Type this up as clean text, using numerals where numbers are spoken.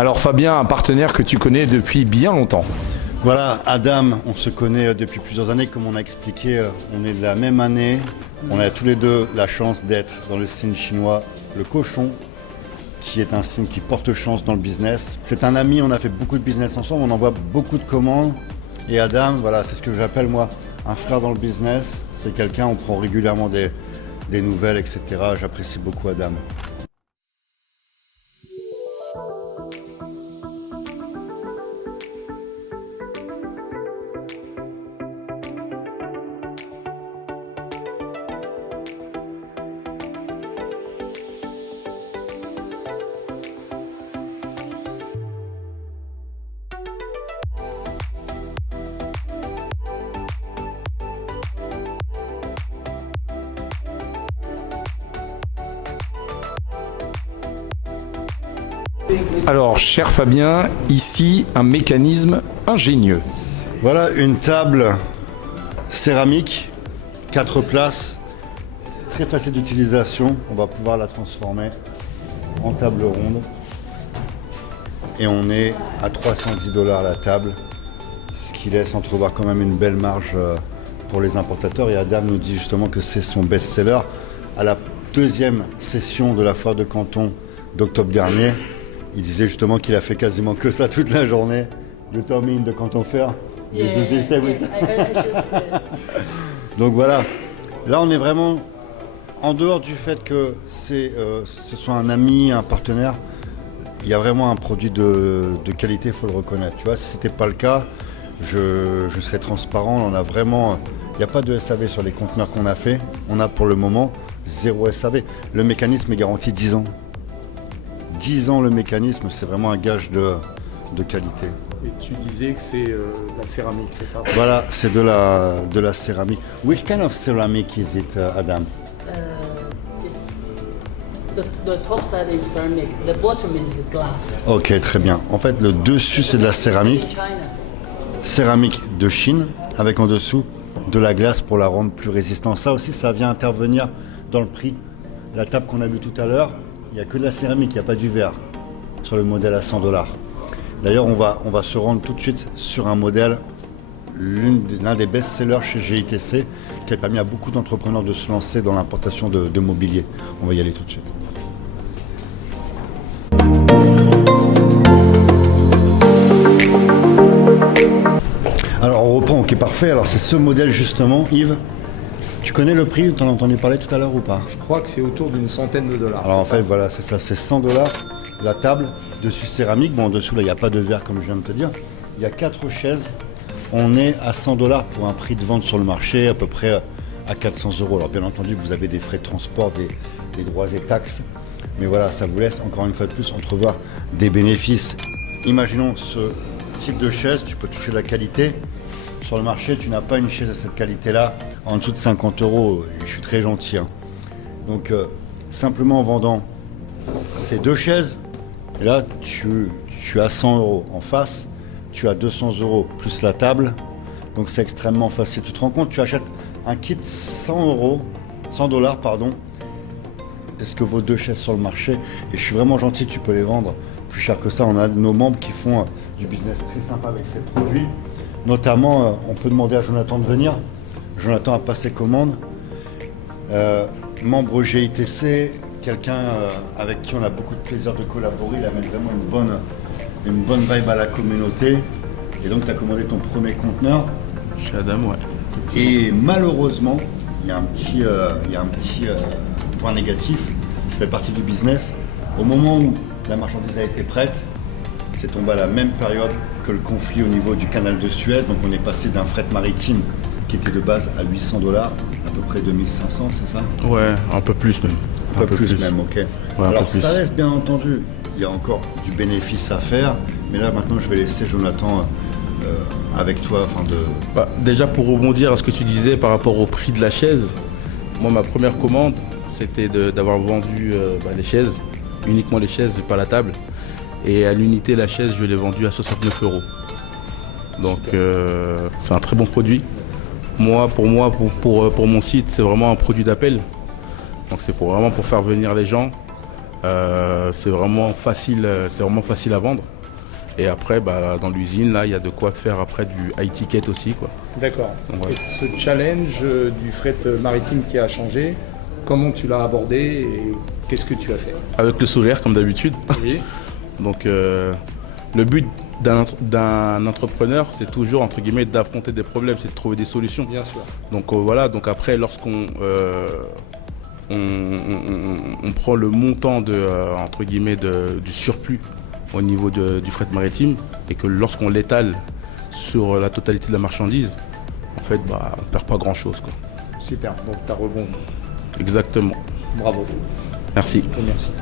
Alors Fabien, un partenaire que tu connais depuis bien longtemps. Voilà, Adam, on se connaît depuis plusieurs années, comme on a expliqué, on est de la même année. On a tous les deux la chance d'être dans le signe chinois, le cochon, qui est un signe qui porte chance dans le business. C'est un ami, on a fait beaucoup de business ensemble, on envoie beaucoup de commandes. Et Adam, voilà, c'est ce que j'appelle moi un frère dans le business. C'est quelqu'un, on prend régulièrement des nouvelles, etc. J'apprécie beaucoup Adam. Alors, cher Fabien, ici un mécanisme ingénieux. Voilà une table céramique, 4 places, très facile d'utilisation. On va pouvoir la transformer en table ronde. Et on est à 310 $ la table, ce qui laisse entrevoir quand même une belle marge pour les importateurs. Et Adam nous dit justement que c'est son best-seller. À la deuxième session de la foire de Canton d'octobre dernier, il disait justement qu'il a fait quasiment que ça toute la journée. You told me in the Canton Fair. Donc voilà, là on est vraiment en dehors du fait que ce soit un ami, un partenaire. Il y a vraiment un produit de qualité, il faut le reconnaître. Tu vois, si ce n'était pas le cas, je serais transparent. On a vraiment, il n'y a pas de SAV sur les conteneurs qu'on a fait. On a pour le moment 0 SAV. Le mécanisme est garanti 10 ans. 10 ans le mécanisme, c'est vraiment un gage de qualité. Et tu disais que c'est la céramique, c'est ça? Voilà, c'est de la céramique. Which kind of ceramic is it, Adam? The top side is ceramic, the bottom is glass. Ok, très bien. En fait, le dessus, c'est de la céramique. China. Céramique de Chine, avec en dessous de la glace pour la rendre plus résistante. Ça aussi, ça vient intervenir dans le prix. La table qu'on a vue tout à l'heure, il n'y a que de la céramique, il n'y a pas du verre sur le modèle à 100 $. D'ailleurs, on va se rendre tout de suite sur un modèle, l'un des best-sellers chez GITC, qui a permis à beaucoup d'entrepreneurs de se lancer dans l'importation de mobilier. On va y aller tout de suite. Alors on reprend, ok, parfait. Alors c'est ce modèle justement, Yves. Tu connais le prix, tu en as entendu parler tout à l'heure ou pas? Je crois que c'est autour d'une centaine de dollars. Alors en fait, voilà, c'est ça, c'est 100 $. La table, dessus céramique. Bon, en dessous, là, il n'y a pas de verre, comme je viens de te dire. Il y a 4 chaises. On est à 100 $ pour un prix de vente sur le marché, à peu près à 400 €. Alors bien entendu, vous avez des frais de transport, des droits et taxes. Mais voilà, ça vous laisse, encore une fois de plus, entrevoir des bénéfices. Imaginons ce type de chaise, tu peux toucher la qualité. Sur le marché, tu n'as pas une chaise de cette qualité-là en dessous de 50 €. Et je suis très gentil. Hein. Donc, simplement en vendant ces 2 chaises, et là, tu as 100 € en face, tu as 200 € plus la table. Donc, c'est extrêmement facile. Tu te rends compte, tu achètes un kit 100 $, pardon. Est-ce que vaut 2 chaises sur le marché? Et je suis vraiment gentil, tu peux les vendre plus cher que ça. On a nos membres qui font du business très sympa avec ces produits. Notamment, on peut demander à Jonathan de venir. Jonathan a passé commande. Membre GITC, quelqu'un avec qui on a beaucoup de plaisir de collaborer. Il amène vraiment une bonne vibe à la communauté. Et donc, tu as commandé ton premier conteneur. Chez Adam, ouais. Et malheureusement, il y a un petit point négatif. Ça fait partie du business. Au moment où la marchandise a été prête, c'est tombé à la même période que le conflit au niveau du canal de Suez. Donc on est passé d'un fret maritime qui était de base à 800 $, à peu près 2500, c'est ça? Ouais, un peu plus même. Un peu plus même, ok. Ouais, alors ça plus. Laisse bien entendu, il y a encore du bénéfice à faire. Mais là maintenant je vais laisser Jonathan avec toi afin de... Déjà pour rebondir à ce que tu disais par rapport au prix de la chaise, moi ma première commande c'était d'avoir vendu les chaises, uniquement les chaises et pas la table. Et à l'unité, la chaise, je l'ai vendue à 69 €. Donc c'est un très bon produit. Pour mon site, c'est vraiment un produit d'appel. Donc c'est vraiment pour faire venir les gens C'est vraiment facile à vendre. Et après, dans l'usine, là, il y a de quoi faire après du high ticket aussi, quoi. D'accord. Donc, ouais. Et ce challenge du fret maritime qui a changé, comment tu l'as abordé et qu'est-ce que tu as fait? Avec le sourire, comme d'habitude. Oui. Donc, le but d'un entrepreneur, c'est toujours, entre guillemets, d'affronter des problèmes, c'est de trouver des solutions. Bien sûr. Donc voilà, donc après, lorsqu'on on prend le montant entre guillemets, du surplus au niveau du fret maritime, et que lorsqu'on l'étale sur la totalité de la marchandise, en fait, on ne perd pas grand-chose, quoi. Super, donc tu as rebondi. Exactement. Bravo. Merci. Et merci.